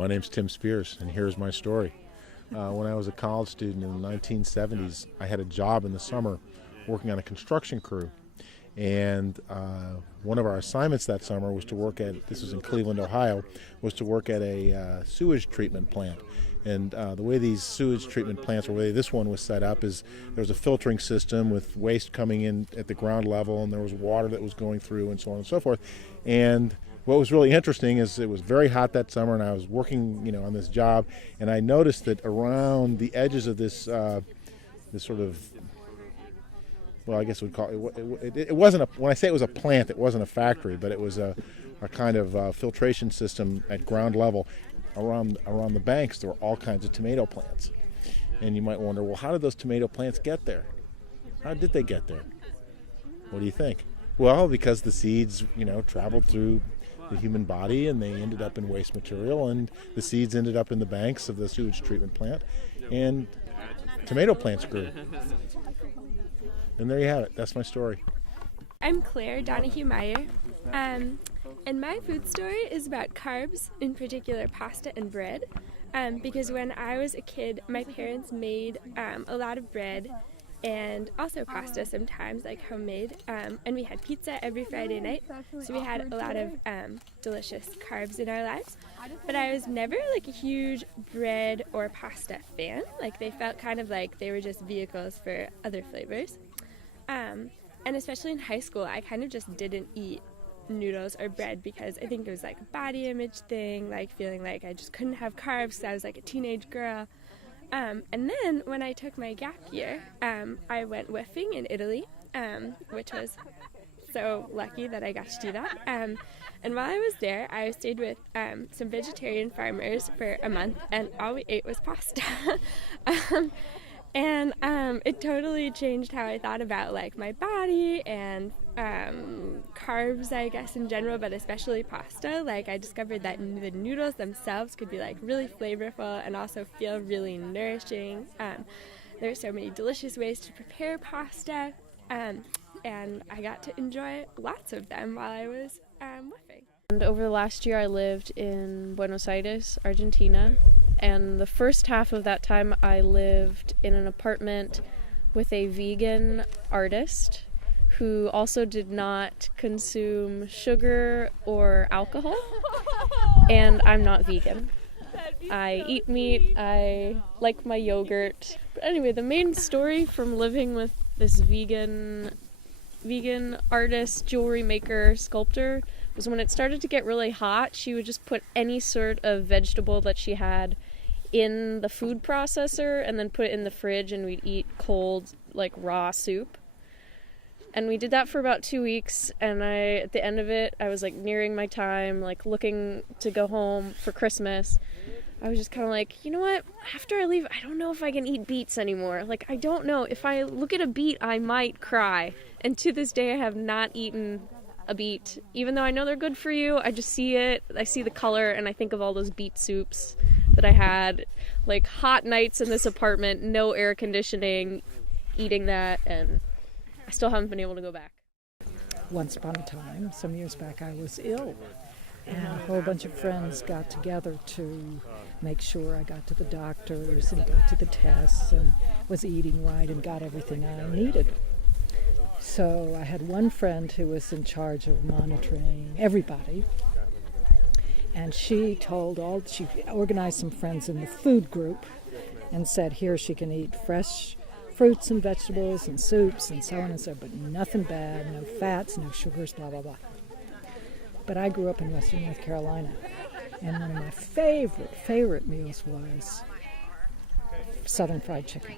My name's Tim Spears, and here's my story. When I was a college student in the 1970s, I had a job in the summer working on a construction crew. And one of our assignments that summer was to work at, this was in Cleveland, Ohio, was to work at a sewage treatment plant. And the way these sewage treatment plants, or the way this one was set up, is there was a filtering system with waste coming in at the ground level, and there was water that was going through, and so on and so forth. And what was really interesting is it was very hot that summer, and I was working, on this job, and I noticed that around the edges of this, this sort of, well, I guess we'd call it. It wasn't a. When I say it was a plant, it wasn't a factory, but it was a kind of filtration system at ground level. Around the banks, there were all kinds of tomato plants, and you might wonder, well, how did those tomato plants get there? How did they get there? What do you think? Well, because the seeds, traveled through the human body, and they ended up in waste material, and the seeds ended up in the banks of the sewage treatment plant, and tomato plants grew. And there you have it. That's my story. I'm Claire Donahue-Meyer, and my food story is about carbs, in particular pasta and bread, because when I was a kid, my parents made a lot of bread and also pasta sometimes, like homemade, and we had pizza every Friday night, so we had a lot of delicious carbs in our lives. But I was never like a huge bread or pasta fan. Like, they felt kind of like they were just vehicles for other flavors. And especially in high school, I kind of just didn't eat noodles or bread because I think it was like a body image thing, like feeling like I just couldn't have carbs because I was like a teenage girl. And then when I took my gap year, I went whiffing in Italy, which was so lucky that I got to do that. And while I was there, I stayed with some vegetarian farmers for a month, and all we ate was pasta. And it totally changed how I thought about like my body and carbs, I guess, in general, but especially pasta. Like, I discovered that the noodles themselves could be like really flavorful and also feel really nourishing. There are so many delicious ways to prepare pasta, and I got to enjoy lots of them while I was whiffing. And over the last year, I lived in Buenos Aires, Argentina. And the first half of that time, I lived in an apartment with a vegan artist who also did not consume sugar or alcohol. And I'm not vegan. I eat meat. I like my yogurt. But anyway, the main story from living with this vegan artist, jewelry maker, sculptor was when it started to get really hot, she would just put any sort of vegetable that she had in the food processor and then put it in the fridge, and we'd eat cold, like raw soup. And we did that for about 2 weeks, and at the end of it, I was like nearing my time, like looking to go home for Christmas. I was just kind of like, you know what, after I leave, I don't know if I can eat beets anymore. Like, I don't know. If I look at a beet, I might cry. And to this day, I have not eaten a beet. Even though I know they're good for you, I just see it, I see the color, and I think of all those beet soups that I had, like hot nights in this apartment, no air conditioning, eating that, and I still haven't been able to go back. Once upon a time, some years back, I was ill, and a whole bunch of friends got together to make sure I got to the doctors and got to the tests and was eating right and got everything I needed. So I had one friend who was in charge of monitoring everybody, and she organized some friends in the food group and said here she can eat fresh fruits and vegetables and soups and so on and so, but nothing bad, no fats, no sugars, blah, blah, blah. But I grew up in Western North Carolina, and one of my favorite meals was Southern fried chicken.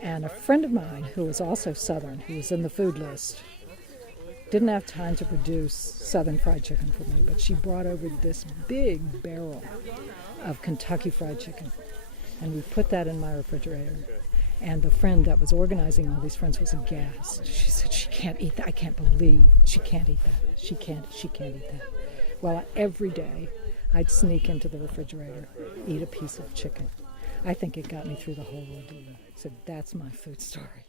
And a friend of mine who was also Southern, who was in the food list, didn't have time to produce Southern fried chicken for me, but she brought over this big barrel of Kentucky fried chicken. And we put that in my refrigerator. And the friend that was organizing all these friends was aghast. She said, she can't eat that. I can't believe she can't eat that. She can't eat that. Well, every day I'd sneak into the refrigerator, eat a piece of chicken. I think it got me through the whole ordeal. So that's my food story.